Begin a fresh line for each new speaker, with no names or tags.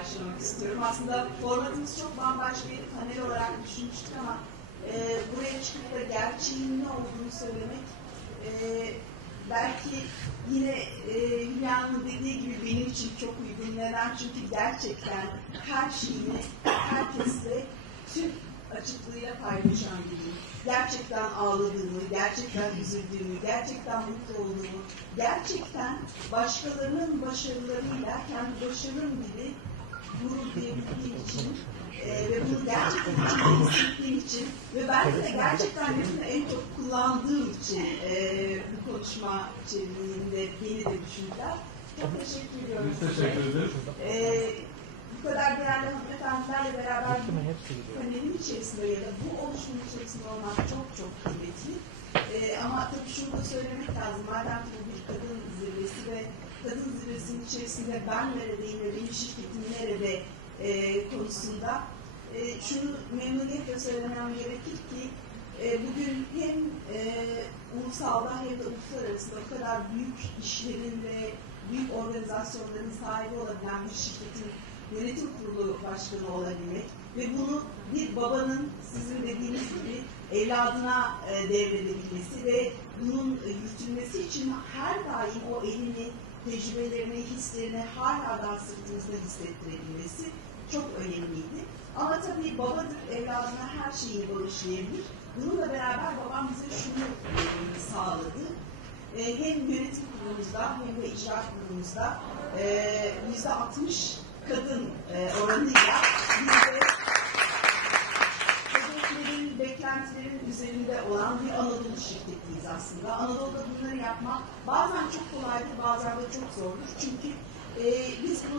başlamak istiyorum. Aslında formatımız çok bambaşka bir panel olarak düşünmüştük ama e, buraya çıkıp da gerçeğin ne olduğunu söylemek e, belki yine e, Hülya'nın dediği gibi benim için çok uygun. Neden? Çünkü gerçekten her şeyini herkesle tüm açıklığıyla paylaşan biriyim. Gerçekten ağladığımı, gerçekten üzüldüğümü, gerçekten mutlu olduğumu, gerçekten başkalarının başarılarıyla kendi başarım gibi gurur duyabildiğim için e, ve bunu gerçekten içimde için ve belki de gerçekten lafını en çok kullandığım için e, bu konuşma içeriğinde beni de düşündüler. Çok teşekkür ediyorum.
Biz teşekkür ederiz.
E, bu kadar değerli hanımefendilerle beraber bu panelin içerisinde ya da bu oluşumun içerisinde olmak çok çok kıymetli. Ee, ama tabii şunu da söylemek lazım. Madem ki bu bir kadın zirvesi ve kadın zirvesinin içerisinde ben neredeyim ve benim şirketim nerede e, konusunda. E, şunu memnuniyetle söylemem gerekir ki e, bugün hem e, ulusalda hem de uluslararası o kadar büyük işlerin ve büyük organizasyonların sahibi olabilen bir şirketin yönetim kurulu başkanı olabilmek ve bunu bir babanın sizin dediğiniz gibi evladına e, devredebilmesi ve bunun e, yürütülmesi için her daim o elini, tecrübelerini, hislerini hala daha sırtımızda hissettirebilmesi çok önemliydi. Ama tabii babadır, evladına her şeyi bağışlayabilir. Bununla beraber babam bize şunu e, sağladı. E, hem yönetim kurulumuzda hem de icra kurulumuzda e, yüzde 60 kadın e, oranıyla biz de hedeflerin, beklentilerin üzerinde olan bir Anadolu şirketiyiz aslında. Anadolu'da bunları yapmak bazen çok kolaydır, bazen de çok zordur. Çünkü e, biz bunu